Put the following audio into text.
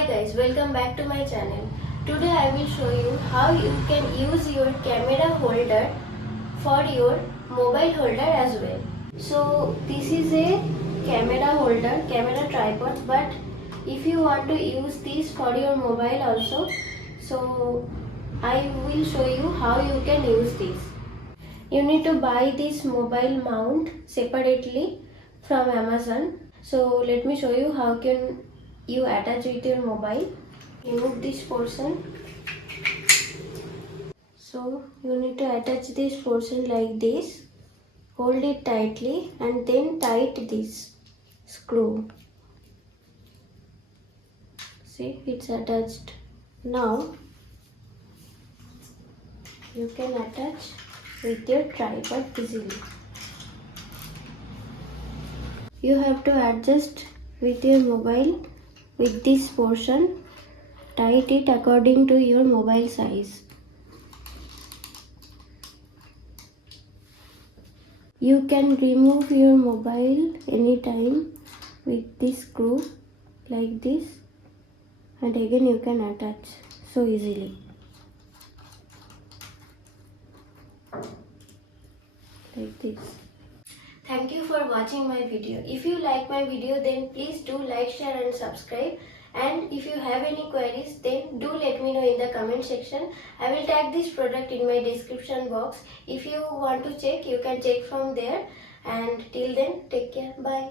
Hi guys, welcome back to my channel. Today I will show you how you can use your camera holder for your mobile holder as well. So this is a camera holder, camera tripod, but if you want to use this for your mobile also, so I will show you how you can use this. You need to buy this mobile mount separately from Amazon. So let me show you how can you attach with your mobile. Remove this portion. So you need to attach this portion like this. Hold it tightly and then tight this screw. See, it's attached. Now you can attach with your tripod easily. You have to adjust with your mobile with this portion. Tight it according to your mobile size. You can remove your mobile anytime with this screw like this, and again you can attach so easily. Like this. Thank you for watching my video. If you like my video, then please do like, share and subscribe. And if you have any queries, then do let me know in the comment section. I will tag this product in my description box. If you want to check, you can check from there. And till then, take care. Bye.